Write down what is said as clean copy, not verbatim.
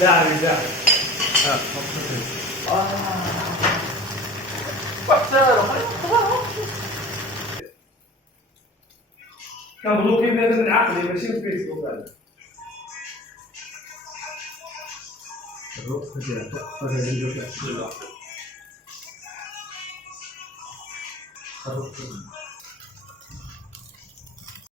داعي داعي كان بلوكي من العقل ماشي في الفيسبوك هذا الروح